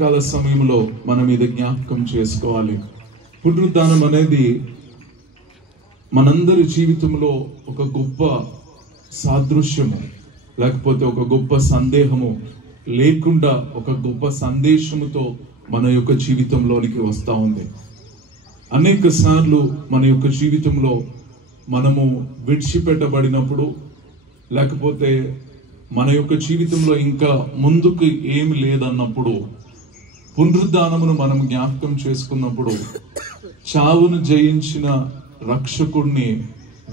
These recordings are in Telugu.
కాల సమయంలో మనం ఇది జ్ఞాపకం చేసుకోవాలి. పునరుద్ధానం అనేది మనందరి జీవితంలో ఒక గొప్ప సాదృశ్యము, లేకపోతే ఒక గొప్ప సందేహము లేకుండా ఒక గొప్ప సందేశముతో మన యొక్క జీవితంలోనికి వస్తూ ఉంది. అనేక సార్లు మన యొక్క జీవితంలో మనము విడిచిపెట్టబడినప్పుడు, లేకపోతే మన యొక్క జీవితంలో ఇంకా ముందుకు ఏమి లేదన్నప్పుడు, పునరుద్ధానమును మనం జ్ఞాపకం చేసుకున్నప్పుడు, చావును జయించిన రక్షకుడిని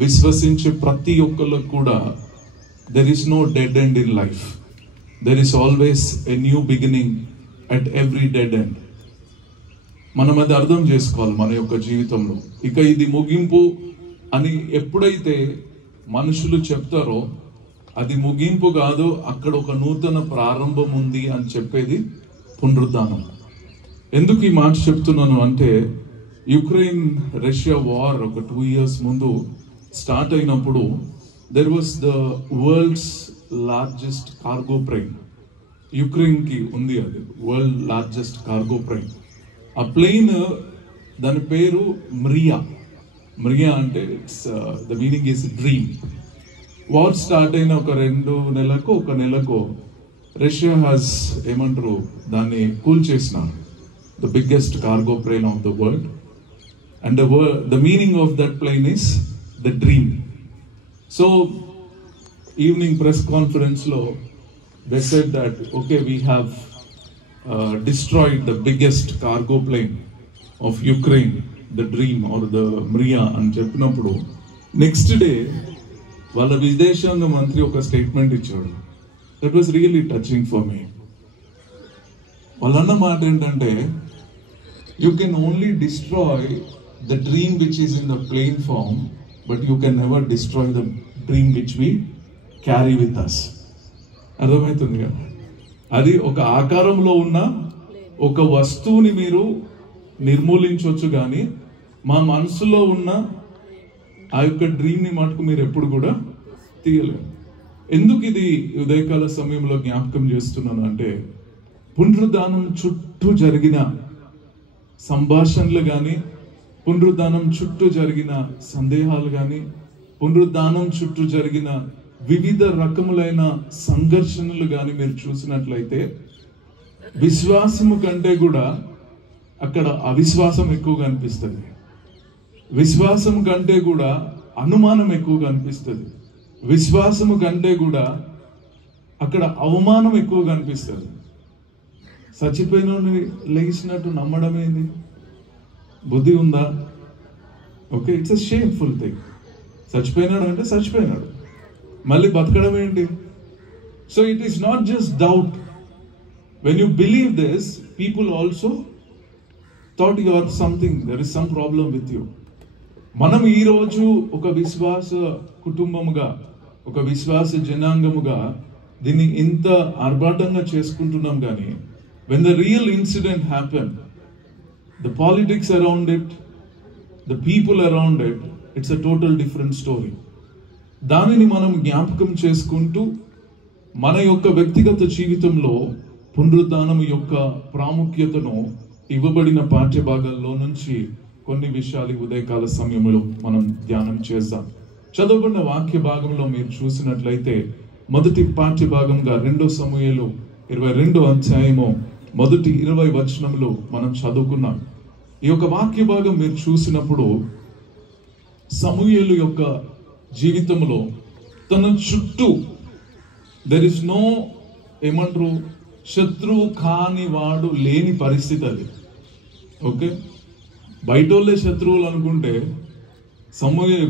విశ్వసించే ప్రతి ఒక్కరికి కూడా there is no dead end in life. There is always a new beginning at every dead end. మనం అది అర్థం చేసుకోవాలి మన యొక్క జీవితంలో. ఇక ఇది ముగింపు అని ఎప్పుడైతే మనుషులు చెప్తారో అది ముగింపు కాదు, అక్కడ ఒక నూతన ప్రారంభం ఉంది అని చెప్పేది పునరుద్ధానం. ఎందుకు ఈ మాట చెప్తున్నాను అంటే, యుక్రెయిన్ రష్యా వార్ ఒక 2 years ముందు స్టార్ట్ అయినప్పుడు there was the world's largest cargo plane. యుక్రెయిన్కి ఉంది అది వరల్డ్ లార్జెస్ట్ కార్గో ప్లేన్. ఆ ప్లేన్ దాని పేరు మ్రియా. మ్రియా అంటే the meaning is dream. War start అయిన ఒక 2 నెలలకు రష్యా హ్యాస్ ఏమంటారు దాన్ని కూల్ చేసినారు. The biggest cargo plane of the world, and the meaning of that plane is the dream. So evening press conference lo they said that okay, we have destroyed the biggest cargo plane of Ukraine, the dream or the Mriya అని చెప్పినప్పుడు నెక్స్ట్ డే వాళ్ళ విదేశాంగ మంత్రి ఒక స్టేట్మెంట్ ఇచ్చాడు. That was really touching for me. వాళ్ళన్న మాట ఏంటంటే, you can only destroy the dream which is in the plain form, but you can never destroy the dream which we carry with us. అర్థమవుతుంది కదా? అది ఒక ఆకారంలో ఉన్న ఒక వస్తువుని మీరు నిర్మూలించవచ్చు, కానీ మా మనసులో ఉన్న ఆ యొక్క డ్రీమ్ని మటుకు మీరు ఎప్పుడు కూడా తీయలేరు. ఎందుకు ఇది ఉదయకాల సమయంలో జ్ఞాపకం చేస్తున్నాను అంటే, పునరుద్ధానం చుట్టూ జరిగిన సంభాషణలు కానీ, పునరుద్ధానం చుట్టూ జరిగిన సందేహాలు కానీ, పునరుద్ధానం చుట్టూ జరిగిన వివిధ రకములైన సంఘర్షణలు కానీ మీరు చూసినట్లయితే, విశ్వాసము కంటే కూడా అక్కడ అవిశ్వాసం ఎక్కువగా అనిపిస్తుంది. విశ్వాసం కంటే కూడా అనుమానం ఎక్కువగా అనిపిస్తుంది. విశ్వాసము కంటే కూడా అక్కడ అవమానం ఎక్కువగా అనిపిస్తుంది. చచ్చిపోయిన లేచినట్టు నమ్మడం ఏంది? బుద్ధి ఉందా? Okay, it's a shameful thing. చచ్చిపోయినాడు అంటే చచ్చిపోయినాడు, మళ్ళీ బతకడం ఏంటి? So it is not just doubt. When you believe this, people also thought you are something, there is some problem with you. మనం ఈరోజు ఒక విశ్వాస కుటుంబముగా, ఒక విశ్వాస జనాంగముగా దీన్ని ఇంత ఆర్భాటంగా చేసుకుంటున్నాం, కానీ when the real incident happened, the politics around it, the people around it, it's a total different story. దానిని మనం జ్ఞాపకం చేసుకుంటూ మన యొక్క వ్యక్తిగత జీవితంలో పునరుద్ధానం యొక్క ప్రాముఖ్యతను ఇవ్వబడిన పాఠ్యభాగాల్లో నుంచి కొన్ని విషయాలు ఉదయకాల సమయంలో మనం ధ్యానం చేద్దాం. చదవబడిన వాక్య భాగంలో మీరు చూసినట్లయితే, మొదటి పాఠ్యభాగంగా 2 సమూయేలు 22వ అధ్యాయము మొదటి 20 వచనములు మనం చదువుకున్నాం. ఈ యొక్క వాక్య భాగం మీరు చూసినప్పుడు, సమూయేలు యొక్క జీవితంలో తన చుట్టూ దెర్ ఇస్ నో ఏమంటారు శత్రువు కాని వాడు లేని పరిస్థితి అది. ఓకే, బయటోళ్ళే శత్రువులు అనుకుంటే,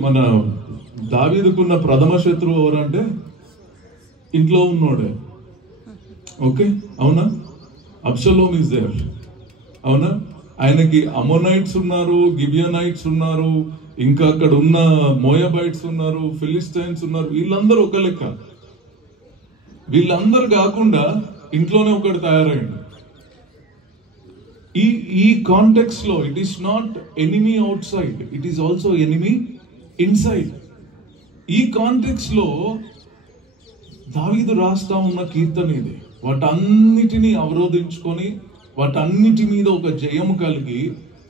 మన దావీదుకున్న ప్రథమ శత్రువు ఎవరంటే ఇంట్లో ఉన్నోడే. ఓకే, అవునా? అబ్షలోమ్ ఇస్ దేర్. అవునా? ఆయనకి అమోనైట్స్ ఉన్నారు, గిబియోనైట్స్ ఉన్నారు, ఇంకా అక్కడ ఉన్న మోయాబైట్స్ ఉన్నారు, ఫిలిస్టైన్స్ ఉన్నారు. వీళ్ళందరూ ఒక లెక్క. వీళ్ళందరూ కాకుండా ఇంట్లోనే ఒకటి తయారైంది. ఈ కాంటెక్స్ట్ లో it is not enemy out side, it is also enemy inside. ఈ కాంటెక్స్ట్ లో దావీదు రాస్తా ఉన్న కీర్తన ఇది. వాటన్నిటినీ అవరోధించుకొని వాటన్నిటి మీద ఒక జయము కలిగి,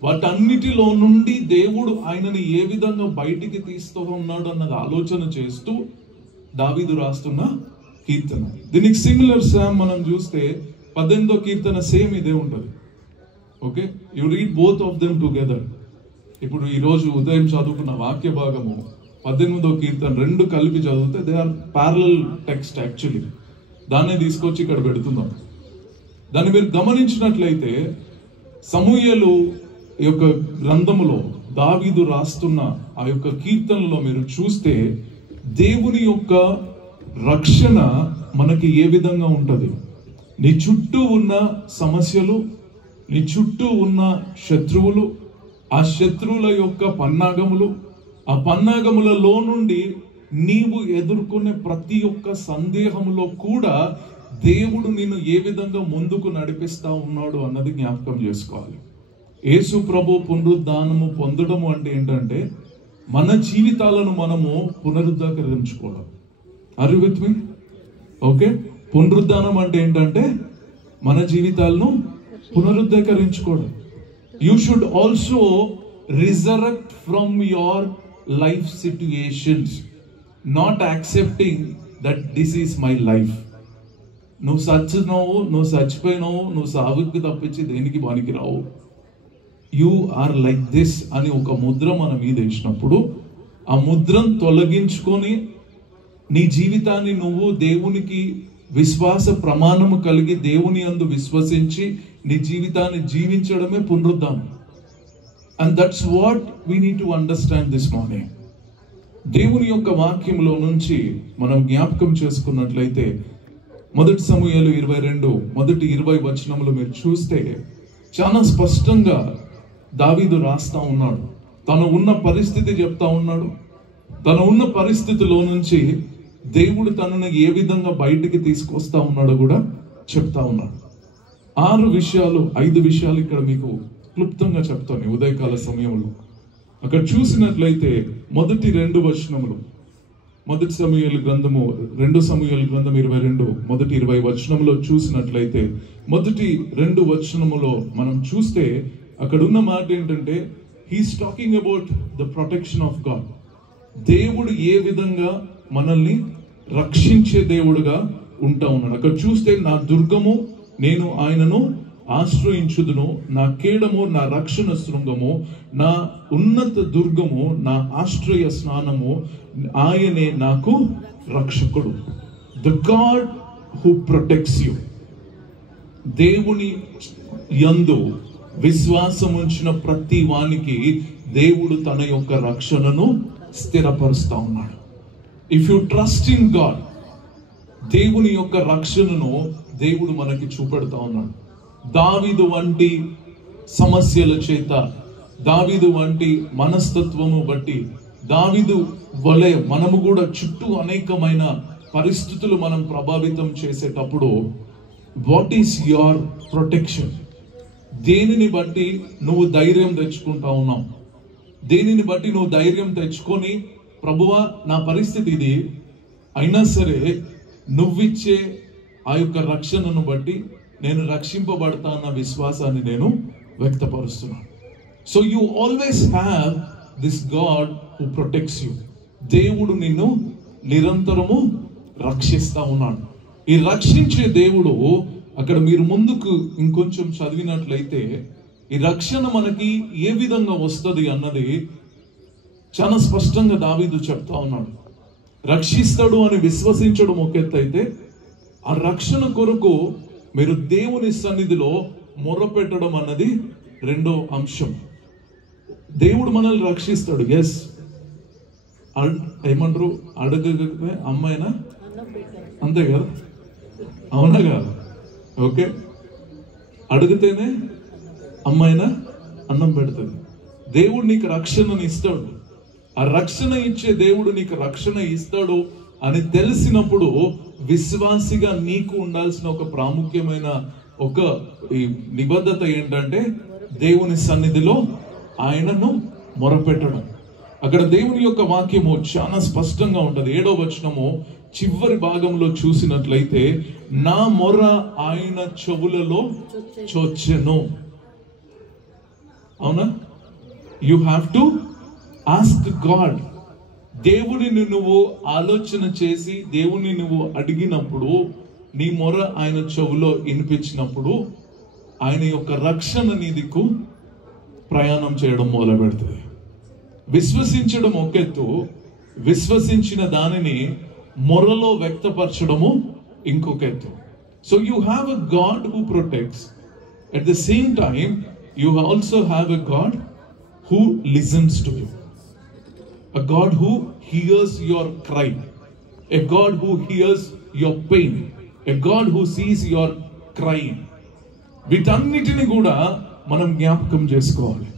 వాటన్నిటిలో నుండి దేవుడు ఆయనని ఏ విధంగా బయటికి తీస్తూ ఉన్నాడు అన్నది ఆలోచన చేస్తూ దావీదు రాస్తున్న కీర్తన. దీనికి సిమిలర్ సామ్ మనం చూస్తే 18వ కీర్తన సేమ్ ఇదే ఉంటుంది. Okay, you read both of them together. ఇప్పుడు ఈరోజు ఉదయం చదువుకున్న వాక్య భాగము 18వ కీర్తన రెండు కలిపి చదివితే they are parallel text actually. దాన్ని తీసుకొచ్చి ఇక్కడ పెడుతున్నాం. దాన్ని మీరు గమనించినట్లయితే సమూయేలు యొక్క గ్రంథములో దావీదు రాస్తున్న ఆ యొక్క కీర్తనలో మీరు చూస్తే దేవుని యొక్క రక్షణ మనకి ఏ విధంగా ఉంటుంది. నీ చుట్టూ ఉన్న సమస్యలు, నీ చుట్టూ ఉన్న శత్రువులు, ఆ శత్రువుల యొక్క పన్నాగములు, ఆ పన్నాగములలో నుండి నీవు ఎదుర్కొనే ప్రతి ఒక్క సందేహములో కూడా దేవుడు నిన్ను ఏ విధంగా ముందుకు నడిపిస్తా ఉన్నాడు అన్నది జ్ఞాపకం చేసుకోవాలి. యేసు ప్రభు పునరుద్ధానము పొందడము అంటే ఏంటంటే మన జీవితాలను మనము పునరుద్ధరించుకోవడం. Are you with me? Okay, పునరుద్ధానం అంటే ఏంటంటే మన జీవితాలను పునరుద్ధరించుకోవడం. You should also resurrect from your life situations, not accepting that this is my life. నువ్వు చచ్చినావు, నువ్వు చచ్చిపోయినావు, నువ్వు సావుకి తప్పించి దేనికి పనికి రావు. యు ఆర్ లైక్ దిస్ అని ఒక ముద్ర మన మీద వేసినప్పుడు ఆ ముద్రను తొలగించుకొని నీ జీవితాన్ని నువ్వు దేవునికి విశ్వాస ప్రమాణము కలిగి దేవుని యందు విశ్వసించి నీ జీవితాన్ని జీవించడమే పునరుద్ధానం. And that's what we need to understand this morning. దేవుని యొక్క వాక్యంలో నుంచి మనం జ్ఞాపకం చేసుకున్నట్లయితే 1 సమూయేలు 22 మొదటి 20 వచనములు మీరు చూస్తే చాలా స్పష్టంగా దావీదు రాస్తా ఉన్నాడు. తను ఉన్న పరిస్థితి చెప్తా ఉన్నాడు. తను ఉన్న పరిస్థితిలో నుంచి దేవుడు తనను ఏ విధంగా బయటికి తీసుకొస్తా ఉన్నాడో కూడా చెప్తా ఉన్నాడు. 5 విషయాలు ఇక్కడ మీకు క్లుప్తంగా చెప్తాను ఉదయకాల సమయంలో. అక్కడ చూసినట్లయితే మొదటి 2 వచనములు, 1 సమూయేలు గ్రంథము 2 సమూయేలు గ్రంథం 22 మొదటి 20 వచనంలో చూసినట్లయితే మొదటి 2 వచనములో మనం చూస్తే అక్కడ ఉన్న మాట ఏంటంటే he's talking about the protection of God. దేవుడు ఏ విధంగా మనల్ని రక్షించే దేవుడుగా ఉంటా ఉన్నాడు. అక్కడ చూస్తే నా దుర్గము, నేను ఆయనను ఆశ్రయించుదును, నా కేడము, నా రక్షణ శృంగము, నా ఉన్నత దుర్గము, నా ఆశ్రయ స్నానము, ఆయనే నాకు రక్షకుడు. The God who protects you. దేవుని యందు విశ్వాసం ఉంచిన ప్రతి వానికి దేవుడు తన యొక్క రక్షణను స్థిరపరుస్తా ఉన్నాడు. If you trust in God, దేవుని యొక్క రక్షణను దేవుడు మనకి చూపెడతా ఉన్నాడు. దావీదు వంటి సమస్యల చేత, దావీదు వంటి మనస్తత్వము బట్టి, దావీదు వలె మనము కూడా చుట్టూ అనేకమైన పరిస్థితులు మనం ప్రభావితం చేసేటప్పుడు వాట్ ఈస్ యువర్ ప్రొటెక్షన్? దేనిని బట్టి నువ్వు ధైర్యం తెచ్చుకుంటా ఉన్నావు? దేనిని బట్టి నువ్వు ధైర్యం తెచ్చుకొని ప్రభువా నా పరిస్థితి ఇది అయినా సరే నువ్విచ్చే ఆ యొక్క రక్షణను బట్టి నేను రక్షింపబడతా అన్న విశ్వాసాన్ని నేను వ్యక్తపరుస్తున్నాను. So you always have this God who protects you. దేవుడు నిన్ను నిరంతరము రక్షిస్తా ఉన్నాడు. ఈ రక్షించే దేవుడు అక్కడ మీరు ముందుకు ఇంకొంచెం చదివినట్లయితే ఈ రక్షణ మనకి ఏ విధంగా వస్తుంది అన్నది చాలా స్పష్టంగా దావీదు చెప్తా ఉన్నాడు. రక్షిస్తాడు అని విశ్వసించడం ఒక ఎత్తు అయితే, ఆ రక్షణ కొరకు మీరు దేవుని సన్నిధిలో మొరపెట్టడం అన్నది రెండో అంశం. దేవుడు మనల్ని రక్షిస్తాడు. ఎస్, ఏమంటారు, అడగకపోతే అమ్మాయినా అంతే కదా, అవునా కదా? ఓకే, అడిగితేనే అమ్మాయినా అన్నం పెడుతుంది. దేవుడు నీకు రక్షణను ఇస్తాడు. ఆ రక్షణ ఇచ్చే దేవుడు నీకు రక్షణ ఇస్తాడు అని తెలిసినప్పుడు విశ్వాసిగా నీకు ఉండాల్సిన ఒక ప్రాముఖ్యమైన ఒక నిబద్ధత ఏంటంటే దేవుని సన్నిధిలో ఆయనను మొరపెట్టడం. అక్కడ దేవుని యొక్క వాక్యము చాలా స్పష్టంగా ఉంటది. 7వ వచనము చివరి భాగంలో చూసినట్లయితే, నా మొర ఆయన చెవులలో చొచ్చెను. అవునా? You have to ask God. దేవుడిని నువ్వు ఆలోచన చేసి దేవుని నువ్వు అడిగినప్పుడు, నీ మొర ఆయన చెవులో వినిపించినప్పుడు, ఆయన యొక్క రక్షణ నీదికు ప్రయాణం చేయడం మొదలు పెడుతుంది. విశ్వసించడం ఒక ఎత్తు, విశ్వసించిన దానిని మొరలో వ్యక్తపరచడము ఇంకొక ఎత్తు. So you have a God who protects. At the same time you also have a God who listens to you. A God who hears your cry, a God who hears your pain, a God who sees your crying. వీటన్నిటిని కూడా మనం జ్ఞాపకం చేసుకోవాలి.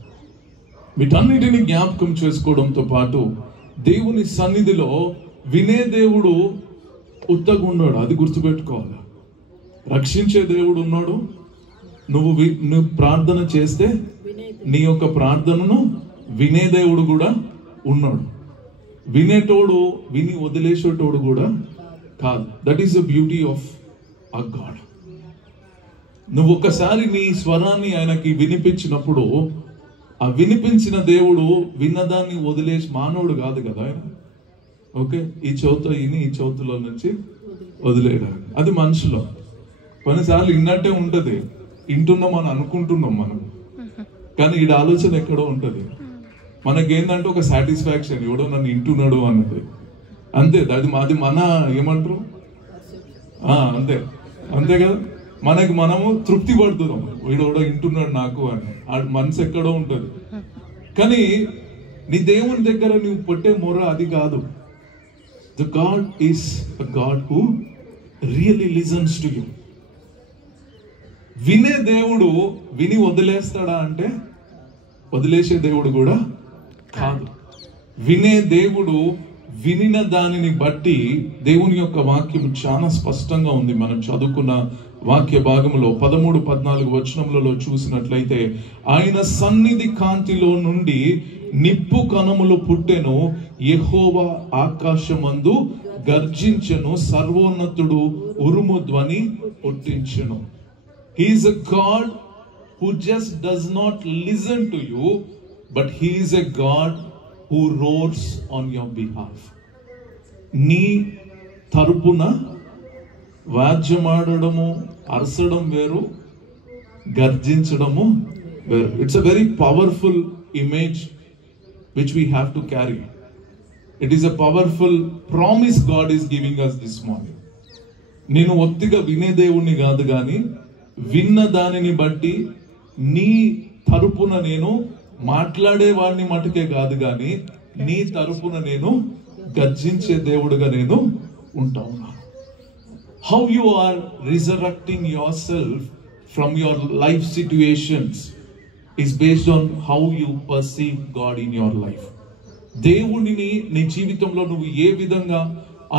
వీటన్నిటిని జ్ఞాపకం చేసుకోవడంతో పాటు దేవుని సన్నిధిలో వినే దేవుడు ఉత్తగా ఉన్నాడు, అది గుర్తుపెట్టుకోవాలి. రక్షించే దేవుడు ఉన్నాడు. నువ్వు ప్రార్థన చేస్తే నీ యొక్క ప్రార్థనను వినే దేవుడు కూడా ఉన్నాడు. వినేటోడు విని వదిలేసేటోడు కూడా కాదు. That is the beauty of a God. నువ్వు ఒక్కసారి నీ స్వరాన్ని ఆయనకి వినిపించినప్పుడు, ఆ వినిపించిన దేవుడు విన్నదాన్ని వదిలేసి మానవుడు కాదు కదా ఆయన. ఓకే, ఈ చౌత విని ఈ చౌతులో నుంచి వదిలేయడానికి, అది మనుషులో కొన్నిసార్లు ఇన్నట్టే ఉంటది. వింటున్నాం అని అనుకుంటున్నాం మనం, కానీ ఈ ఆలోచన ఎక్కడో ఉంటది. మనకేందంటే ఒక సాటిస్ఫాక్షన్, ఎవడో నన్ను వింటున్నాడు అన్నది, అంతే. అది మన ఏమంటారు, అంతే అంతే కదా. మనము తృప్తి పడుతున్నాం, వీడెవడో వింటున్నాడు నాకు అని. మనసు ఎక్కడో ఉంటది. కానీ నీ దేవుని దగ్గర నువ్వు పెట్టే మొర అది కాదు. The God is a God who really listens to you. వినే దేవుడు విని వదిలేస్తాడా అంటే వదిలేసే దేవుడు కూడా కాదు. వినే దేవుడు వినిన దానిని బట్టి దేవుని యొక్క వాక్యం చాలా స్పష్టంగా ఉంది. మనం చదువుకున్న వాక్య భాగంలో 13-14 వచనములలో చూసినట్లయితే, ఆయన సన్నిధి కాంతిలో నుండి నిప్పు కణములు పుట్టెను, యెహోవా ఆకాశమందు గర్జించెను, సర్వోన్నతుడు ఉరుము ధ్వని పుట్టించెను. He is a God who just does not listen to you, but he is a God who roars on your behalf. నీ తరపున వాద్యమాడడము, అరసడం వేరు, గర్జించడము వేరు. It's a very powerful image which we have to carry. It is a powerful promise God is giving us this morning. నేను ఒత్తిగా వినే దేవుణ్ణి కాదు, కానీ విన్న దానిని బట్టి నీ తరపున నేను మాట్లాడేవాడిని మటుకే కాదు, కానీ నీ తరపున నేను గర్జించే దేవుడుగా నేను ఉంటా ఉన్నాను. How you are resurrecting yourself from your life situations is based on how you perceive God in your life. దేవుడిని నీ జీవితంలో నువ్వు ఏ విధంగా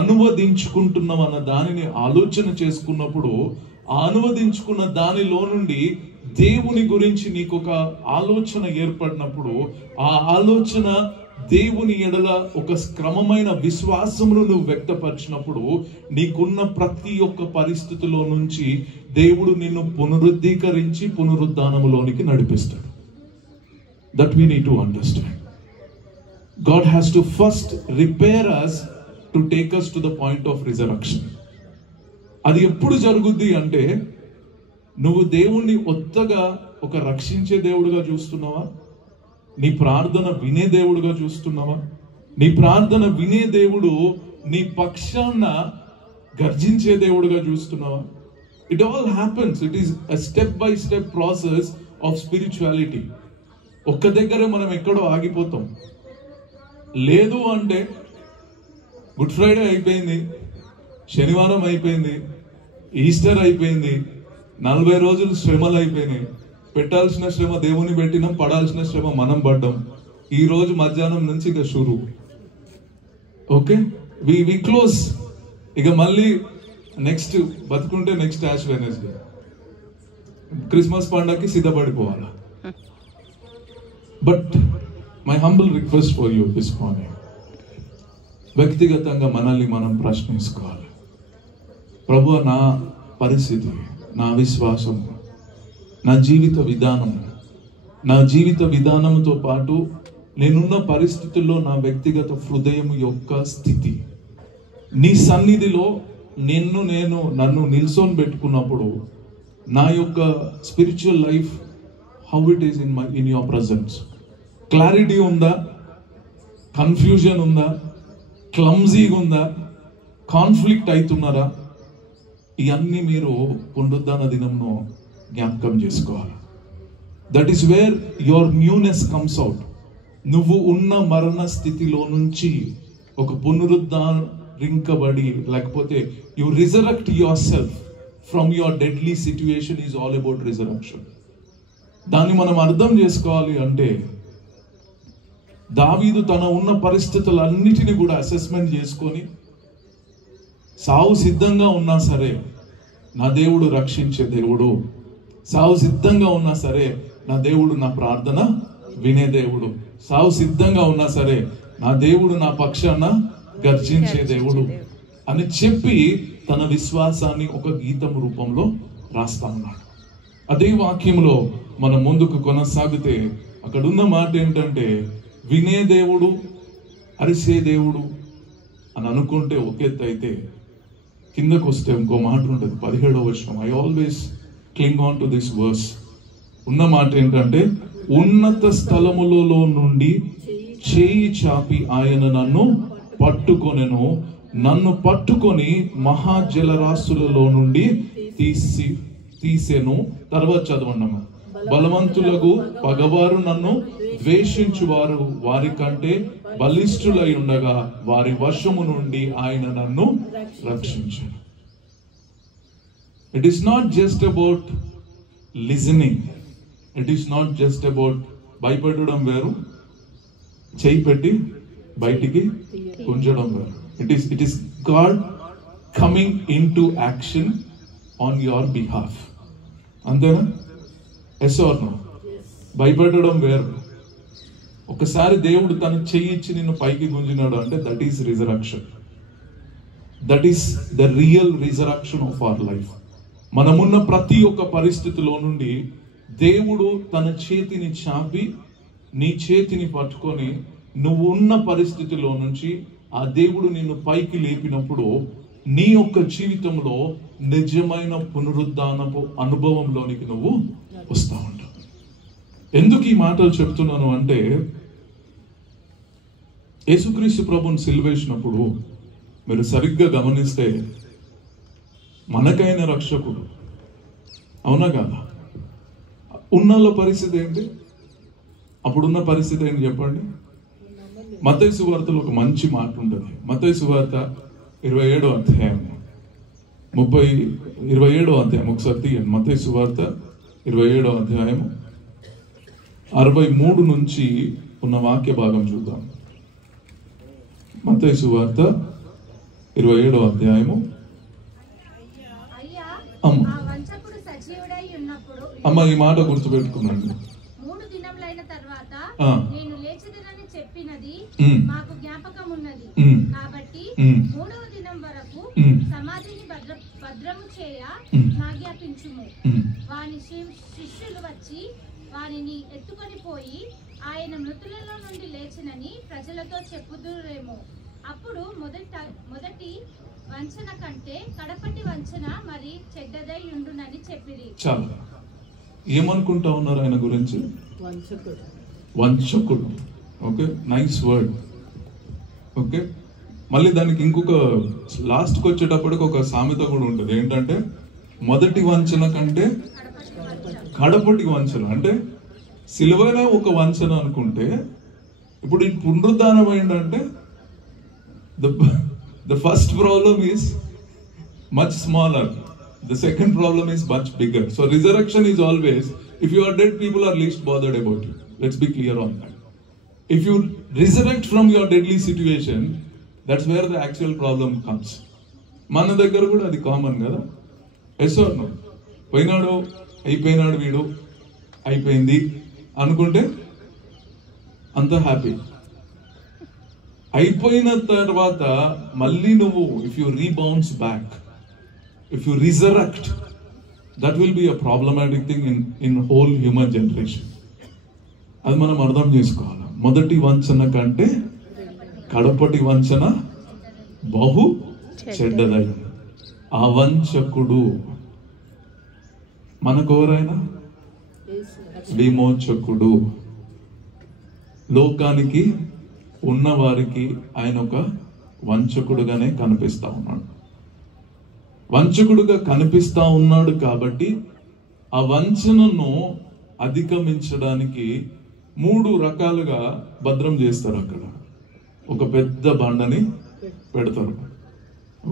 అనువదించుకుంటున్నావు అన్న దానిని ఆలోచన చేసుకున్నప్పుడు, ఆ అనువదించుకున్న దానిలో నుండి దేవుని గురించి నీకు ఒక ఆలోచన ఏర్పడినప్పుడు, ఆ ఆలోచన దేవుని ఎడల ఒక క్రమమైన విశ్వాసమును నువ్వు వ్యక్తపరిచినప్పుడు, నీకున్న ప్రతి ఒక్క పరిస్థితిలో నుంచి దేవుడు నిన్ను పునరుద్ధీకరించి పునరుద్ధానములోనికి నడిపిస్తాడు. That we need to understand. God has to first repair us to take us to the point of resurrection. అది ఎప్పుడు జరుగుద్ది అంటే, నువ్వు దేవుణ్ణి ఒత్తగా ఒక రక్షించే దేవుడుగా చూస్తున్నావా? నీ ప్రార్థన వినే దేవుడుగా చూస్తున్నావా? నీ ప్రార్థన వినే దేవుడు నీ పక్షాన గర్జించే దేవుడుగా చూస్తున్నావా? It all happens. It is a step by step process of spirituality. ఒక్క దగ్గర మనం ఎక్కడో ఆగిపోతాం. లేదు అంటే గుడ్ ఫ్రైడే అయిపోయింది, శనివారం అయిపోయింది, ఈస్టర్ అయిపోయింది, 40 రోజులు శ్రమలు అయిపోయినాయి. పెట్టాల్సిన శ్రమ దేవుని పెట్టినాం, పడాల్సిన శ్రమ మనం పడ్డాం. ఈ రోజు మధ్యాహ్నం నుంచి ఇక షురు. ఓకే, వి క్లోజ్. ఇక మళ్ళీ నెక్స్ట్ బతుకుంటే నెక్స్ట్ యాష్ వెనస్డే, క్రిస్మస్ పండగకి సిద్ధపడిపోవాలా. But my humble request for you this morning, వ్యక్తిగతంగా మనల్ని మనం ప్రశ్నించుకోవాలి. ప్రభువా, నా పరిస్థితి, నా విశ్వాసం, నా జీవిత విధానంతో పాటు నేనున్న పరిస్థితుల్లో నా వ్యక్తిగత హృదయం యొక్క స్థితి, నీ సన్నిధిలో నన్ను నిల్సొని పెట్టుకున్నప్పుడు నా యొక్క spiritual life how it is in your presence. Clarity ఉందా? కన్ఫ్యూజన్ ఉందా? క్లమ్జీగా ఉందా? కాన్ఫ్లిక్ట్ అవుతున్నారా? ఇవన్నీ మీరు పునరుద్ధాన దినంలో జ్ఞాపకం చేసుకోవాలి. That is where your newness comes out. నువ్వు ఉన్న మరణ స్థితిలో నుంచి ఒక పునరుద్ధరించబడి, లేకపోతే you resurrect your self from your deadly situation is all about resurrection. దాన్ని మనం అర్థం చేసుకోవాలి అంటే, దావీదు తన ఉన్న పరిస్థితులన్నిటిని కూడా అసెస్మెంట్ చేసుకొని, సావు సిద్ధంగా ఉన్నా సరే నా దేవుడు రక్షించే దేవుడు, సావు సిద్ధంగా ఉన్నా సరే నా దేవుడు నా ప్రార్థన వినే దేవుడు, సావు సిద్ధంగా ఉన్నా సరే నా దేవుడు నా పక్షాన గర్జించే దేవుడు అని చెప్పి తన విశ్వాసాన్ని ఒక గీతం రూపంలో రాస్తా ఉన్నాడు. అదే వాక్యంలో మనం ముందుకు కొనసాగితే అక్కడున్న మాట ఏంటంటే, వినే దేవుడు, అరిసే దేవుడు అని అనుకుంటే ఒక ఎత్తు అయితే, కిందకు వస్తే ఇంకో మాట ఉంటుంది, 17వ వచనం. I always cling on to this verse. ఉన్న మాట ఏంటంటే, ఉన్నత స్థలములలో నుండి చేయి చాపి ఆయన నన్ను పట్టుకొని మహాజలరాశులలో నుండి తీసెను. తర్వాత చదవండమ్మా. బలవంతులకు పగవారు నన్ను ద్వేషించువారు వారి కంటే బలిష్ఠులై ఉండగా వారి వశము నుండి ఆయన నన్ను రక్షించాడు. It is not just about listening, it is not just about భయపడడం వేరు, చేయి పెట్టి బయటికి ఉంచడం వేరు. It is God coming in to action on your behalf. అంతేనా? Yes or no? భయపెట్టడం వేరు. ఒకసారి దేవుడు తన చెయ్యి ఇచ్చి నిన్ను పైకి గుంజినాడు అంటే that is resurrection. That is the real resurrection of our life. మనమున్న ప్రతి ఒక్క పరిస్థితిలో నుండి దేవుడు తన చేతిని చాపి నీ చేతిని పట్టుకొని నువ్వు ఉన్న పరిస్థితిలో నుంచి ఆ దేవుడు నిన్ను పైకి లేపినప్పుడు నీ యొక్క జీవితంలో నిజమైన పునరుద్ధానపు అనుభవంలోనికి నువ్వు వస్తా ఉంటావు. ఎందుకు ఈ మాటలు చెప్తున్నాను అంటే, యేసుక్రీస్తు ప్రభుని సిలువేసినప్పుడు మీరు సరిగ్గా గమనిస్తే మనకైన రక్షకుడు, అవునా కాదా? ఉన్నోళ్ళ పరిస్థితి ఏంటి? అప్పుడున్న పరిస్థితి ఏంటి చెప్పండి? మత్తయి సువార్తలో ఒక మంచి మాట ఉంటుంది. మత్తయి సువార్త 27వ అధ్యాయం 27వ అధ్యాయం ఒకసారి తీయండి. మత్తయి సువార్త 27వ అధ్యాయం 63 నుంచి ఉన్న వాక్య భాగం చూద్దాం. మత్తయి సువార్త 27వ అధ్యాయము. అమ్మ ఈ మాట గుర్తుపెట్టుకున్నాను. 3 దినములైన తర్వాత నేను లేచెదనని చెప్పినది మాకు జ్ఞాపకం ఉన్నది. కాబట్టి 3వ దినం వరకు సమాధిని భద్రము చేయ ఆజ్ఞాపించుము. వాని శిష్యులు వచ్చి వానిని ఎత్తుకొని పోయి ఆయన మృతులలో నుండి లేచినని ప్రజలతో చెప్పుదురేమో. అప్పుడు మొదటి వంచన కంటే కడపటి వంచన మరి చెడ్డదై ఉండునని చెప్పిరి. చాలు. ఏమనుకుంటా ఉన్నారు ఆయన గురించి? వంచకుడు. Okay, nice word. ఓకే, మళ్ళీ దానికి ఇంకొక లాస్ట్కి వచ్చేటప్పటికి ఒక సామెత కూడా ఉంటుంది. ఏంటంటే, మొదటి వంచన కంటే కడపటి వంచన. అంటే సిలువనే ఒక వంచన అనుకుంటే, ఇప్పుడు ఈ పునరుద్ధానం ఏంటంటే the first problem is much smaller, the second problem is much bigger. So resurrection is always, if you are dead, people are least bothered about you. Let's be clear on that. If you resurrect from your deadly situation, that's where the actual problem comes. మన దగ్గర కూడా అది కామన్ కదా. Yes or no? అయిపోయినాడు వీడు, అయిపోయింది అనుకుంటే అంత హ్యాపీ. అయిపోయిన తర్వాత మళ్ళీ నువ్వు if you rebounds back, if you resurrect, that will be a problematic thing in whole human generation. అది మనం అర్థం చేసుకోవాలి. మొదటి వంచన కంటే కడపటి వంచన బహు చెడ్డదై. ఆ వంచకుడు మనకెవరైనా విమోచకుడు. లోకానికి ఉన్న వారికి ఆయన ఒక వంచకుడుగానే కనిపిస్తా ఉన్నాడు. వంచకుడుగా కనిపిస్తా ఉన్నాడు కాబట్టి ఆ వంచనను అధిగమించడానికి 3 రకాలుగా భద్రం చేస్తారు. అక్కడ ఒక పెద్ద బండని పెడతారు.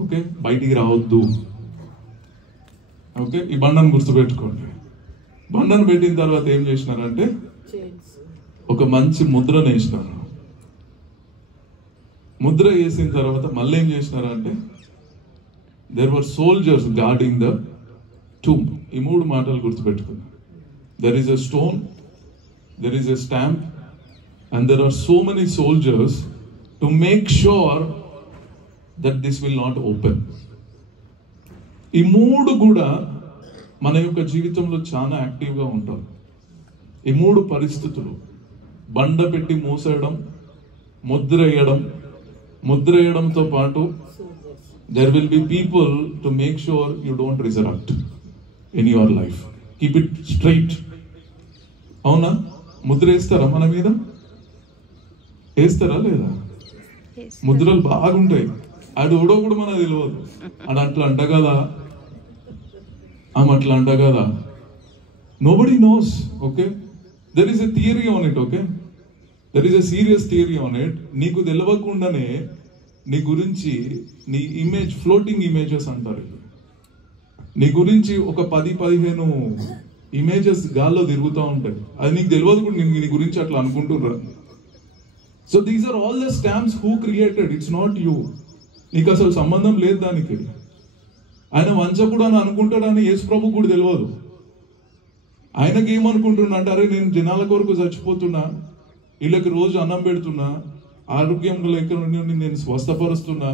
ఓకే, బయటికి రావద్దు. ఓకే, ఈ బండను గుర్తుపెట్టుకోండి. బండను పెట్టిన తర్వాత ఏం చేసినారంటే ఒక మంచి ముద్రను వేసినారు. ముద్ర వేసిన తర్వాత మళ్ళీ ఏం చేసినారంటే there were soldiers guarding the tomb. ఈ 3 మాటలు గుర్తుపెట్టుకున్నారు. There is a stone, there is a stamp, and there are so many soldiers to make sure that this will not open. ఈ 3 కూడా మన యొక్క జీవితంలో చాలా యాక్టివ్గా ఉంటారు. ఈ 3 పరిస్థితులు, బండ పెట్టి మూసేయడం, ముద్ర వేయడంతో పాటు there will be people to make sure you don't resurrect in your life. Keep it straight. అవునా? ముద్ర వేస్తారా మన మీద? వేస్తారా లేదా? ముద్రలు బాగుంటాయి. అది ఓడో కూడా మనకు తెలియదు. అది అట్లా అంట కదా, ఆమె అట్లా అంట కదా. Nobody knows. Okay, there is a theory on it. Okay, there is a serious theory on it. నీకు తెలియకుండానే నీ గురించి నీ ఇమేజ్, ఫ్లోటింగ్ ఇమేజెస్ అంటారు. నీ గురించి ఒక 10-15 ఇమేజెస్ గాల్లో తిరుగుతూ ఉంటాయి. అది నీకు తెలియదు కూడా, నేను నీ గురించి అట్లా అనుకుంటున్నారు. So these are all the stamps who created. It's not you. నీకు అసలు సంబంధం లేదు దానికి. ఆయన వంచకుడు అని అనుకుంటాడని యేసు ప్రభు కూడా తెలియదు. ఆయనకి ఏమనుకుంటున్నా అంటారే, నేను జనాల కొరకు చచ్చిపోతున్నా, వీళ్ళకి రోజు అన్నం పెడుతున్నా, ఆరోగ్యం లేక నేను స్వస్థపరుస్తున్నా,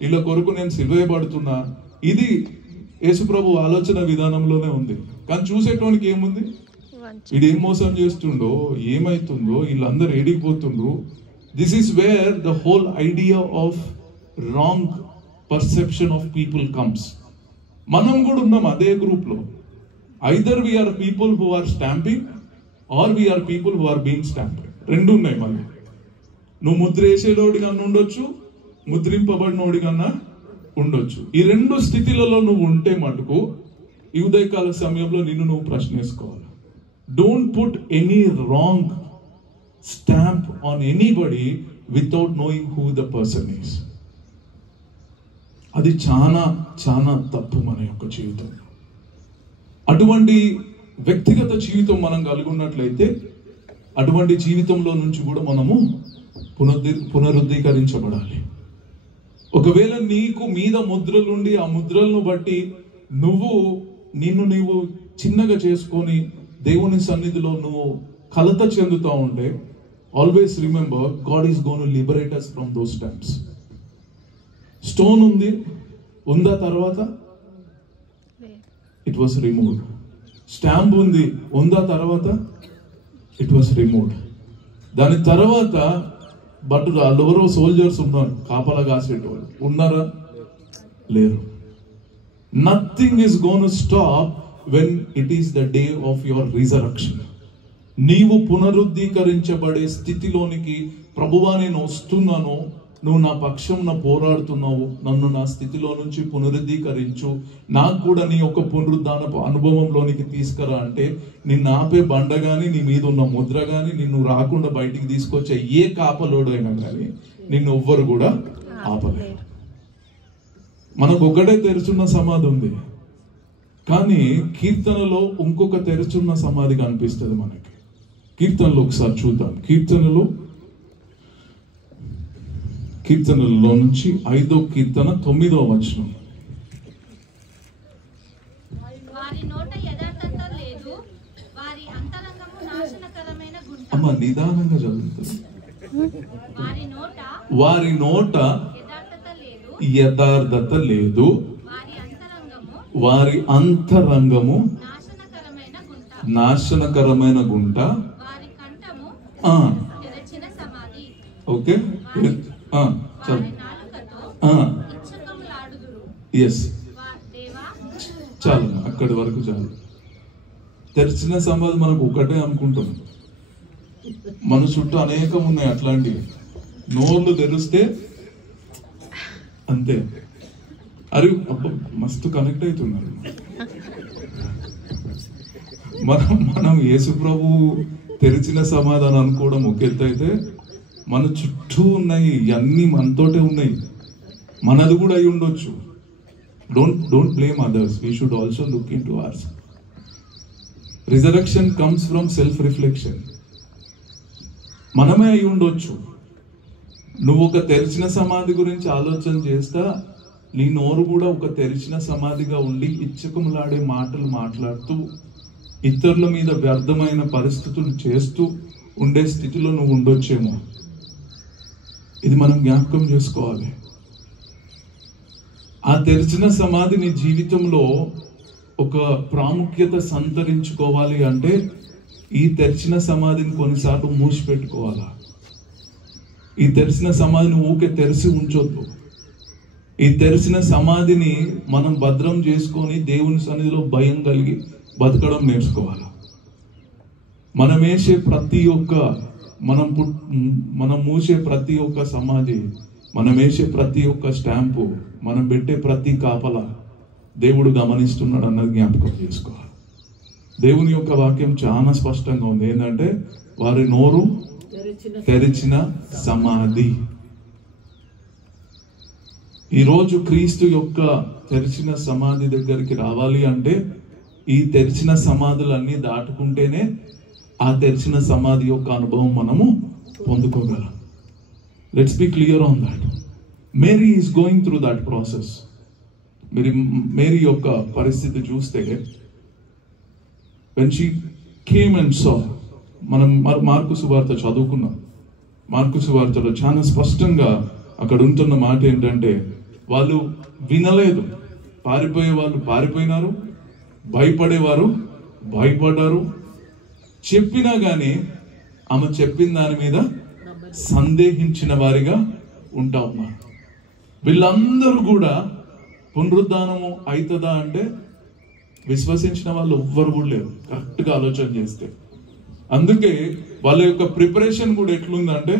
వీళ్ళ కొరకు నేను సిలువేయబడుతున్నా. ఇది యేసుప్రభు ఆలోచన విధానంలోనే ఉంది. కానీ చూసేటోనికి ఏముంది, వీడేం మోసం చేస్తుండో, ఏమైతుందో, వీళ్ళందరూ ఏడిగిపోతుండ్రు. This is where the whole idea of wrong perception of people comes. మనం కూడా ఉన్నాం అదే గ్రూప్ లో. Either we are people who are stamping or we are people who are being stamped. 2 ఉన్నాయి. మళ్ళీ నువ్వు ముద్ర వేసేలోడి కన్నా ఉండొచ్చు, ముద్రింపబడినోడి కన్నా ఉండొచ్చు. ఈ 2 స్థితిలలో నువ్వు ఉంటే మటుకు ఈ ఉదయకాల సమయంలో నిన్ను నువ్వు ప్రశ్నించుకోవాలి. Don't put any wrong stamp on anybody without knowing who the person is. అది చాలా చాలా తప్పు మన యొక్క జీవితంలో. అటువంటి వ్యక్తిగత జీవితం మనం కలిగి ఉన్నట్లయితే అటువంటి జీవితంలో నుంచి కూడా మనము పునరుద్ధీకరించబడాలి. ఒకవేళ నీకు మీద ముద్రలుండి ఆ ముద్రలను బట్టి నిన్ను నీవు చిన్నగా చేసుకొని దేవుని సన్నిధిలో నువ్వు కలత చెందుతూ ఉంటే, always remember God is going to liberate us from those stamps. Stone ఉందా తర్వాత ఇట్ వాస్ రిమూవ్డ్. స్టాంప్ ఉందా తర్వాత ఇట్ వాస్ రిమూవ్డ్. దాని తర్వాత బట్ ఎవరో సోల్జర్స్ ఉన్నారు, కాపలా కాసేటోళ్ళు ఉన్నారా? లేరు. Nothing is going to stop when it is the day of your resurrection. నీవు పునరుద్ధీకరించబడే స్థితిలోనికి ప్రభువా నేను వస్తున్నాను, నువ్వు నా పక్షం పోరాడుతున్నావు, నన్ను నా స్థితిలో నుంచి పునరుద్ధీకరించు, నాకు కూడా నీ యొక్క పునరుద్ధానపు అనుభవంలోనికి తీసుకురా అంటే నిన్ను ఆపే బండ కానీ, నీ మీద ఉన్న ముద్ర కానీ, నిన్ను రాకుండా బయటికి తీసుకొచ్చే ఏ కాపలోడు అయినా కానీ నిన్ను ఎవ్వరు కూడా ఆపలేరు. మనకు ఒకటే తెరుచున్న సమాధి ఉంది, కానీ కీర్తనలో ఇంకొక తెరుచున్న సమాధి కనిపిస్తుంది మనకి. కీర్తనలో ఒకసారి చూద్దాం. కీర్తనలో నుంచి 5వ కీర్తన 9వ వచనం. అమ్మ నిదానంగా చదువుతుంది. వారి నోట యథార్థత లేదు, వారి అంతరంగము నాశనకరమైన గుంట. ఓకే, ఎస్, చాలు, అక్కడి వరకు చాలు. తెరిచిన సమాధి మనకు ఒకటే అనుకుంటాం, మన చుట్టూ అనేకం ఉన్నాయి అట్లాంటివి. నోర్లు తెరిస్తే అంతే. అరే మస్తు కనెక్ట్ అవుతున్నారు. మనం యేసు ప్రభు తెరిచిన సమాధానం అనుకోవడం ఒక ఎత్తు అయితే, మన చుట్టూ ఉన్నాయి అన్ని మనతోటే ఉన్నాయి. మనది కూడా అయి ఉండొచ్చు. Don't blame others, we should also look in two hours. Resurrection comes from self reflection. మనమే అయి ఉండొచ్చు. నువ్వు ఒక తెరిచిన సమాధి గురించి ఆలోచన చేస్తా, నీ నోరు కూడా ఒక తెరిచిన సమాధిగా ఉండి ఇచ్చకములాడే మాటలు మాట్లాడుతూ ఇతరుల మీద వ్యర్థమైన పరిస్థితులు చేస్తూ ఉండే స్థితిలో నువ్వు ఉండొచ్చేమో. ఇది మనం జ్ఞాపకం చేసుకోవాలి. ఆ తెరిచిన సమాధి నీ జీవితంలో ఒక ప్రాముఖ్యత సంతరించుకోవాలి అంటే ఈ తెరిచిన సమాధిని కొన్నిసార్లు మూసిపెట్టుకోవాలా. ఈ తెరిచిన సమాధిని ఊకే తెరిచి ఉంచొద్దు. ఈ తెరిచిన సమాధిని మనం భద్రం చేసుకొని దేవుని సన్నిధిలో భయం కలిగి బతకడం నేర్చుకోవాలి. మనం వేసే ప్రతి ఒక్క మనం మూసే ప్రతి ఒక్క సమాధి, మనం వేసే ప్రతి ఒక్క స్టాంపు, మనం పెట్టే ప్రతి కాపల దేవుడు గమనిస్తున్నాడు అన్నది జ్ఞాపకం చేసుకోవాలి. దేవుని యొక్క వాక్యం చాలా స్పష్టంగా ఉంది. ఏంటంటే వారి నోరు తెరిచిన సమాధి. ఈరోజు క్రీస్తు యొక్క తెరిచిన సమాధి దగ్గరికి రావాలి అంటే ఈ తెరిచిన సమాధులన్నీ దాటుకుంటేనే ఆ తెరిచిన సమాధి యొక్క అనుభవం మనము పొందుకోగలం. Let's be clear on that. Mary is going through that process. Mary యొక్క పరిస్థితి చూస్తే, when she came and saw, మనం మార్కు సువార్త చదువుకున్నాం. మార్కు సువార్తలో చాలా స్పష్టంగా అక్కడ ఉంటున్న మాట ఏంటంటే, వాళ్ళు వినలేదు. పారిపోయే వాళ్ళు పారిపోయినారు, భయపడేవారు భయపడ్డారు. చెప్పినా గాని ఆమె చెప్పిన దాని మీద సందేహించిన వారిగా ఉంటా ఉన్నారు. వీళ్ళందరూ కూడా పునరుద్ధానము అవుతుందా అంటే విశ్వసించిన వాళ్ళు ఎవ్వరు కూడా లేరు, కరెక్ట్ గా ఆలోచన చేస్తే. అందుకే వాళ్ళ యొక్క ప్రిపరేషన్ కూడా ఎట్లుందంటే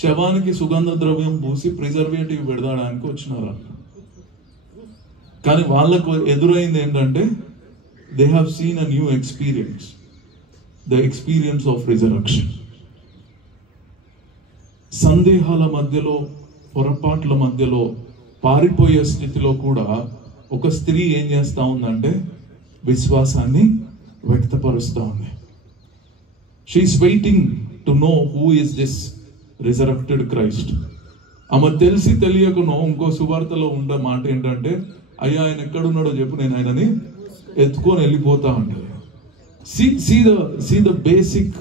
శవానికి సుగంధ ద్రవ్యం పూసి ప్రిజర్వేటివ్ పెడదాడానికి వచ్చినారు. కానీ వాళ్ళకు ఎదురైంది ఏంటంటే they have seen a new experience, the experience of resurrection. సందేహాల మధ్యలో, పొరపాట్ల మధ్యలో, పారిపోయే స్థితిలో కూడా ఒక స్త్రీ ఏం చేస్తా ఉందంటే విశ్వాసాన్ని వ్యక్తపరుస్తా ఉంది. She is waiting to know who is this resurrected Christ. ఆమె తెలిసి తెలియకనో ఇంకో సువార్తలో ఉండే మాట ఏంటంటే, అయ్యా ఆయన ఎక్కడున్నాడో చెప్పు, నేను ఆయనని ఎత్తుకొని వెళ్ళిపోతా ఉంటాడు. See the basic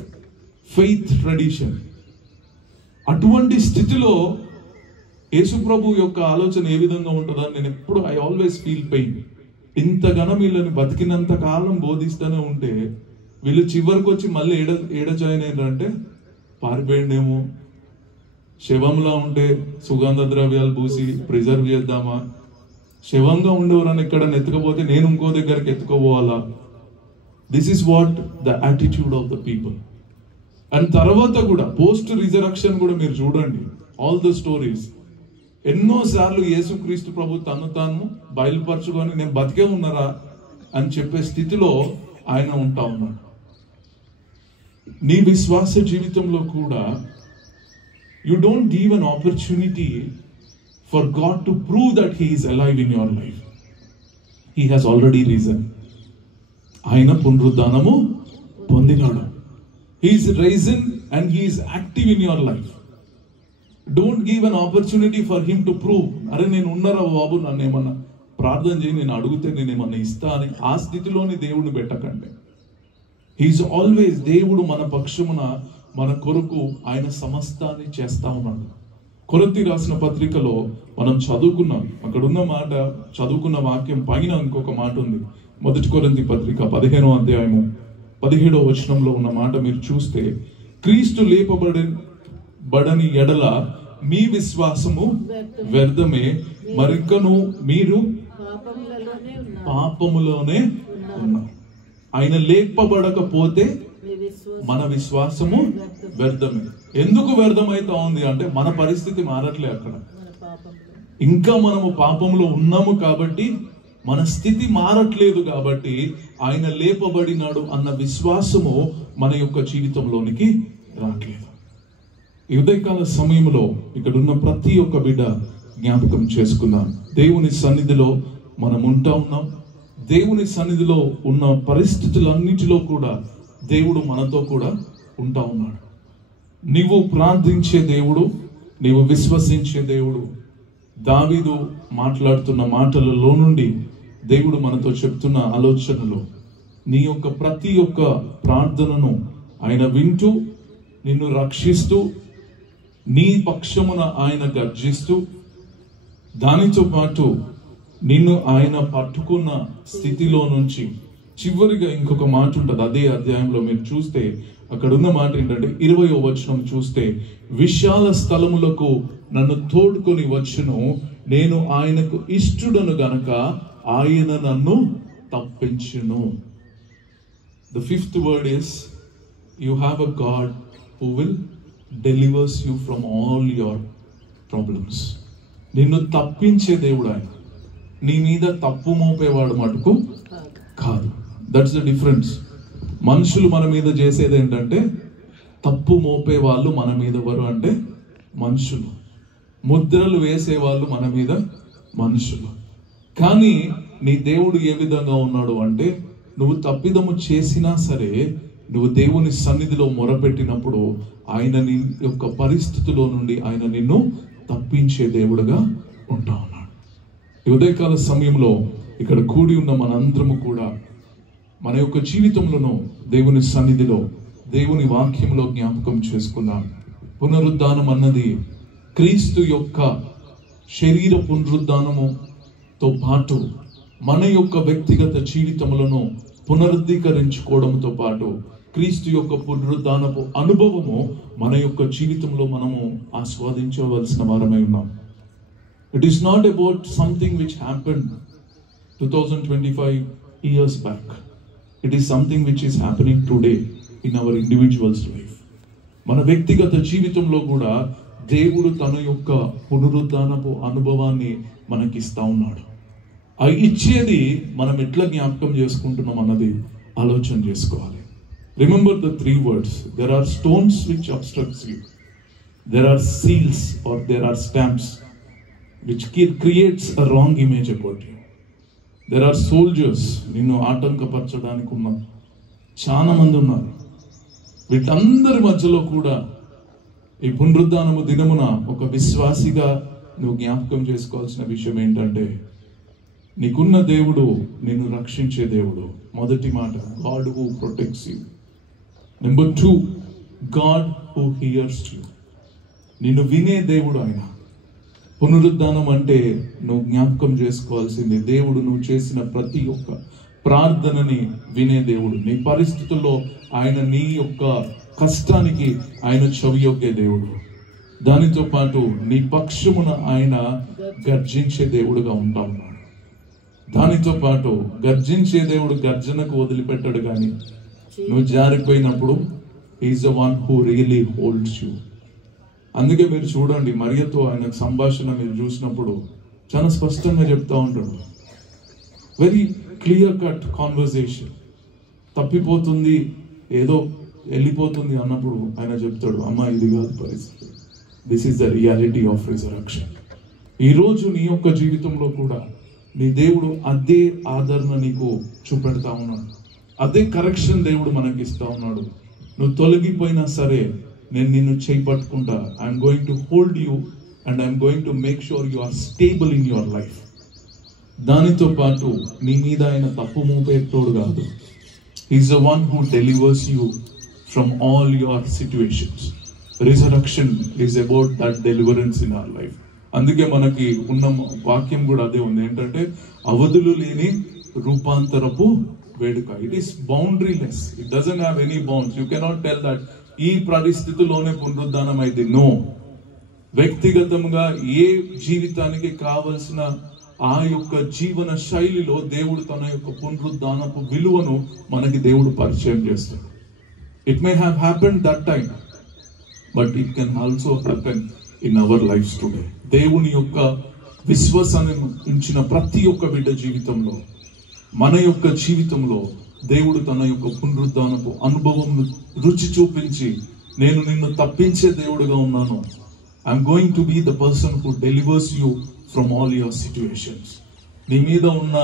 faith tradition. అటువంటి స్థితిలో యేసు ప్రభు యొక్క ఆలోచన ఏ విధంగా ఉంటుందని నేను ఎప్పుడు ఐ ఆల్వేస్ ఫీల్ పెయిన్. ఇంతగానో వీళ్ళని బతికినంత కాలం బోధిస్తూనే ఉంటే వీళ్ళు చివరికి వచ్చి మళ్ళీ ఏడ జాయిన్ అయ్యారంటే పారిపోయిండేమో, శవంలా ఉంటే సుగంధ ద్రవ్యాలు పూసి ప్రిజర్వ్ చేద్దామా, శవంగా ఉండేవారని ఎక్కడన్నా ఎత్తుకపోతే నేను ఇంకో దగ్గరికి ఎత్తుకోపోవాలా. This is what the attitude of the people. And తర్వాత కూడా పోస్ట్ రిజరక్షన్ కూడా మీరు చూడండి, ఆల్ ద స్టోరీస్. ఎన్నోసార్లు యేసుక్రీస్తు ప్రభు తను తాను బయలుపరచుకొని నేను బతికే ఉన్నారా అని చెప్పే స్థితిలో ఆయన ఉంటా ఉన్నాడు. నీ విశ్వాస జీవితంలో కూడా you don't give an opportunity for God to prove that he is alive in your life. He has already risen. ఆయన పునరుద్ధానము పొందినాడు. He is risen and he is active in your life. Don't give an opportunity for him to prove, అరే నేను ఉన్నారా బాబు, నన్ను ఏమన్నా ప్రార్థన చేయి, నేను అడిగితే నేను ఏమన్నా ఇస్తా అని ఆ స్థితిలోని దేవుడిని పెట్టకండి. హీఈస్ ఆల్వేస్, దేవుడు మన పక్షమున మన కొరకు ఆయన సమస్తాన్ని చేస్తా ఉన్నాడు. కొరింథీ రాసిన పత్రికలో మనం చదువుకున్నాం, అక్కడున్న మాట చదువుకున్న వాక్యం పైన ఇంకొక మాట ఉంది. 1 కొరింథీ పత్రిక 15వ అధ్యాయము 17వ వచనంలో ఉన్న మాట మీరు చూస్తే, క్రీస్తు లేపబడని ఎడల మీ విశ్వాసము వ్యర్థమే, మరింకను మీరు పాపములోనే ఉన్నారు. ఆయన లేపబడకపోతే మన విశ్వాసము వ్యర్థమే. ఎందుకు వ్యర్థమైతా ఉంది అంటే మన పరిస్థితి మారట్లే, అక్కడ ఇంకా మనము పాపంలో ఉన్నాము కాబట్టి మన స్థితి మారట్లేదు. కాబట్టి ఆయన లేపబడినాడు అన్న విశ్వాసము మన యొక్క జీవితంలోనికి రావట్లేదు. ఈ ఉదయకాల సమయంలో ఇక్కడ ఉన్న ప్రతి ఒక్క బిడ్డ జ్ఞాపకం చేసుకుందాం. దేవుని సన్నిధిలో మనం ఉంటా ఉన్నాం. దేవుని సన్నిధిలో ఉన్న పరిస్థితులన్నిటిలో కూడా దేవుడు మనతో కూడా ఉంటా ఉన్నాడు. నీవు ప్రార్థించే దేవుడు, నీవు విశ్వసించే దేవుడు. దావీదు మాట్లాడుతున్న మాటలలో నుండి దేవుడు మనతో చెప్తున్న ఆలోచనలు, నీ యొక్క ప్రతి ఒక్క ప్రార్థనను ఆయన వింటూ, నిన్ను రక్షిస్తూ, నీ పక్షమున ఆయన గర్జిస్తూ, దానితో పాటు నిన్ను ఆయన పట్టుకున్న స్థితిలో నుంచి చివరిగా ఇంకొక మాట ఉంటుంది అదే అధ్యాయంలో మీరు చూస్తే. అక్కడ ఉన్న మాట ఏంటంటే 20వ వచనం చూస్తే, విశాల స్థలములకు నన్ను తోడుకొని వచ్చును, నేను ఆయనకు ఇష్టుడను గనక ఆయన నన్ను తప్పించును. The 5th word is, you have a God who will delivers you from all your problems. నిన్ను తప్పించే దేవుడు ఆయన, నీ మీద తప్పు మోపేవాడు మటుకు కాదు. That's the difference. మనుషులు మన మీద చేసేది ఏంటంటే, తప్పు మోపే వాళ్ళు మన మీద ఎవరు అంటే మనుషులు, ముద్రలు వేసేవాళ్ళు మన మీద మనుషులు. కానీ నీ దేవుడు ఏ విధంగా ఉన్నాడు అంటే, నువ్వు తప్పిదము చేసినా సరే నువ్వు దేవుని సన్నిధిలో మొరపెట్టినప్పుడు ఆయన నీ యొక్క పరిస్థితిలో నుండి ఆయన నిన్ను తప్పించే దేవుడుగా ఉంటా ఉన్నాడు. ఈ ఉదయకాల సమయంలో ఇక్కడ కూడి ఉన్న మనందరము కూడా మన యొక్క జీవితంలోనూ దేవుని సన్నిధిలో దేవుని వాక్యంలో జ్ఞాపకం చేసుకుందాం. పునరుద్ధానం అన్నది క్రీస్తు యొక్క శరీర పునరుద్ధానముతో పాటు మన యొక్క వ్యక్తిగత జీవితములను పునరుద్ధీకరించుకోవడంతో పాటు క్రీస్తు యొక్క పునరుద్ధానపు అనుభవము మన యొక్క జీవితంలో మనము ఆస్వాదించవలసిన వారమై ఉన్నాం. It is not about something which happened 2025 years back. It is something which is happening today in our individual's life. మన వ్యక్తిగత జీవితంలో కూడా దేవుడు తన యొక్క పునరుద్ధానపు అనుభవాన్ని మనకిస్తా ఉన్నాడు. ఆ ఇచ్చేది మనం ఎట్లా జ్ఞాపకం చేసుకుంటున్నాం అన్నది ఆలోచన చేసుకోవాలి. Remember the 3 words. There are stones which obstructs you. There are seals or there are stamps which creates a wrong image about you. There are soldiers, నిన్ను ఆటంకపరచడానికి ఉన్న చాలా మంది ఉన్నారు. వీటందరి మధ్యలో కూడా ఈ పునరుద్ధానము దినమున ఒక విశ్వాసిగా నువ్వు జ్ఞాపకం చేసుకోవాల్సిన విషయం ఏంటంటే, నీకున్న దేవుడు నిన్ను రక్షించే దేవుడు. మొదటి మాట, God who protects you. Number 2, God who hears you. నిన్ను వినే దేవుడు ఆయన. పునరుద్ధానం అంటే నువ్వు జ్ఞాపకం చేసుకోవాల్సింది, దేవుడు నువ్వు చేసిన ప్రతి ఒక్క ప్రార్థనని వినే దేవుడు. నీ పరిస్థితుల్లో ఆయన నీ యొక్క కష్టానికి ఆయన చెవియొగ్గే దేవుడు. దానితో పాటు నీ పక్షమున ఆయన గర్జించే దేవుడుగా ఉంటా ఉన్నాడు. దానితో పాటు గర్జించే దేవుడు గర్జనకు వదిలిపెట్టాడు, కానీ నువ్వు జారిపోయినప్పుడు is the one who really holds you. అందుకే మీరు చూడండి, మరియతో ఆయన సంభాషణ మీరు చూసినప్పుడు చాలా స్పష్టంగా చెప్తా ఉంటాడు. Very clear cut conversation. తప్పిపోతుంది, ఏదో వెళ్ళిపోతుంది అన్నప్పుడు ఆయన చెప్తాడు, అమ్మా ఇది కాదు పరిస్థితి, this is the reality of resurrection. ఈరోజు నీ యొక్క జీవితంలో కూడా నీ దేవుడు అదే ఆదరణ నీకు చూపెడతా ఉన్నాడు, అదే కరెక్షన్ దేవుడు మనకి ఇస్తా ఉన్నాడు. నువ్వు తొలగిపోయినా సరే నేను నిన్ను చేపట్టుకుంటా. I'm going to hold you and I'm going to make sure you are stable in your life. దానితో పాటు నీ మీద ఆయన తప్పు మోపేటోడు కాదు. He is the one who delivers you from all your situations. Resurrection is about that deliverance in our life. అందుకే మనకి ఉన్న వాక్యం కూడా అదే ఉంది, ఏంటంటే అవధులు లేని రూపాంతరపు వేడుక. It is boundaryless, it doesn't have any bounds. You cannot tell that ఈ పరిస్థితిలోనే పునరుద్ధానం అయింది. నో, వ్యక్తిగతంగా ఏ జీవితానికి కావలసిన ఆ యొక్క జీవన శైలిలో దేవుడు తన యొక్క పునరుద్ధానపు విలువను మనకి దేవుడు పరిచయం చేస్తాడు. It may have happened that time, but it can also happen in our lives today. దేవుని యొక్క విశ్వాసాన్ని ఉంచిన ప్రతి ఒక్క బిడ్డ జీవితంలో, మన యొక్క జీవితంలో దేవుడు తన యొక్క పునరుద్ధానపు అనుభవం రుచి చూపించి, నేను నిన్ను తప్పించే దేవుడుగా ఉన్నాను. I'm going to be the person who delivers you from all your situations. నీ మీద ఉన్న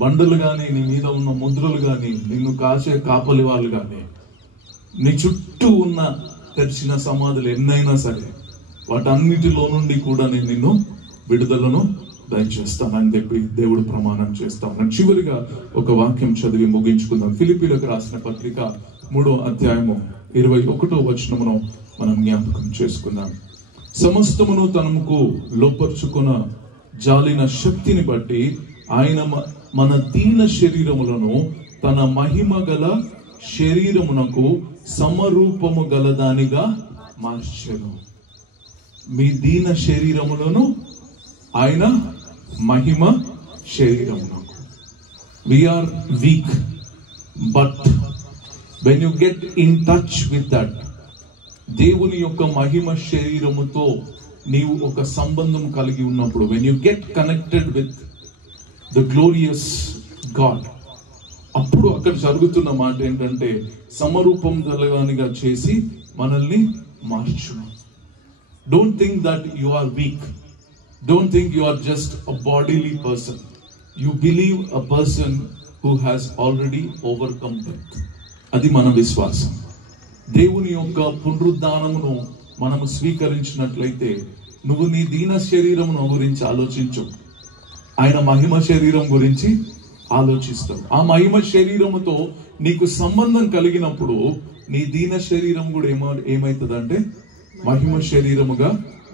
బండలు కానీ, నీ మీద ఉన్న ముద్రలు కానీ, నిన్ను కాచే కాపలి వాళ్ళు కానీ, నీ చుట్టూ ఉన్న తెరిచిన సమాధులు ఎన్నైనా సరే, వాటన్నిటిలో నుండి కూడా నేను నిన్ను విడుదలను దయచేస్తానని చెప్పి దేవుడు ప్రమాణం చేస్తాను. చివరిగా ఒక వాక్యం చదివి ముగించుకుందాం. ఫిలిప్పీలకు రాసిన పత్రిక 3వ అధ్యాయము 21వ వచనమును మనం జ్ఞాపకం చేసుకుందాం. సమస్తమును తనకు లోపరుచుకున్న జాలిన శక్తిని బట్టి ఆయన మన దీన శరీరములను తన మహిమ గల శరీరమునకు సమరూపము గలదానిగా మార్చెను. మీ దీన శరీరములను ఆయన మహిమ శరీరమునకు. We are weak, but when you get in touch with that, దేవుని యొక్క మహిమ శరీరముతో నీవు ఒక సంబంధం కలిగి ఉన్నప్పుడు, when you get connected with the glorious God, అప్పుడు అక్కడ జరుగుతున్న మాట ఏంటంటే సమరూపం గలవానిగా చేసి మనల్ని మార్చును. Don't think that you are weak. Don't think you are just a bodily person. You believe a person who has already overcome death. అది మన విశ్వాసం. దేవుని యొక్క పునరుద్ధానమును మనము స్వీకరించినట్లయితే నువ్వు నీ దీన శరీరమును గురించి ఆలోచించు, ఆయన మహిమ శరీరం గురించి ఆలోచిస్తావు. ఆ మహిమ శరీరముతో నీకు సంబంధం కలిగినప్పుడు నీ దీన శరీరం కూడా ఏమవుతుందంటే మహిమ శరీరముగా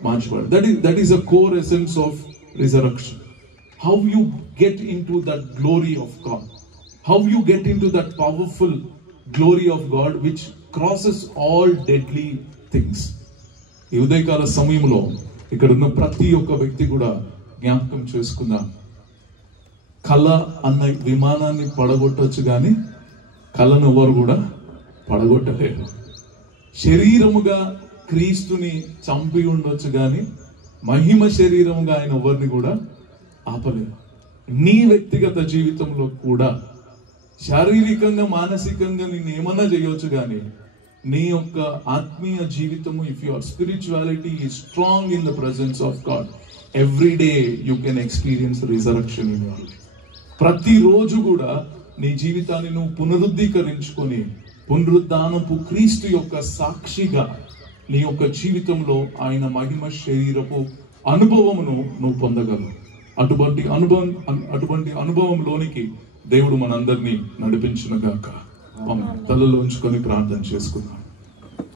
మార్చబడు. That is a core essence of resurrection. How you get into that glory of God, how you get into that powerful glory of God which crosses all deadly things. ఈ ఉదయకాల సమయంలో ఇక్కడ ఉన్న ప్రతి ఒక్క వ్యక్తి కూడా జ్ఞాపకం చేసుకుందాం. కళ అన్న విమానాన్ని పడగొట్టవచ్చు కానీ కళను ఎవరు కూడా పడగొట్టలేరు. శరీరముగా క్రీస్తుని చంపి ఉండొచ్చు కానీ మహిమ శరీరముగా ఆయన ఎవరిని కూడా ఆపలేరు. నీ వ్యక్తిగత జీవితంలో కూడా శారీరకంగా మానసికంగా నేను ఏమన్నా చేయవచ్చు కానీ నీ యొక్క ఆత్మీయ జీవితము, if your spirituality is strong in the presence of God, every day you can experience resurrection in your life. ప్రతిరోజు కూడా నీ జీవితాన్ని నువ్వు పునరుద్ధీకరించుకొని పునరుద్ధానపు క్రీస్తు యొక్క సాక్షిగా నీ యొక్క జీవితంలో ఆయన మహిమ శరీరపు అనుభవమును నువ్వు పొందగలవు. అటువంటి అనుభవంలోనికి దేవుడు మనందరినీ నడిపించునుగాక. తలలో ఉంచుకొని ప్రార్థన చేసుకుందాం.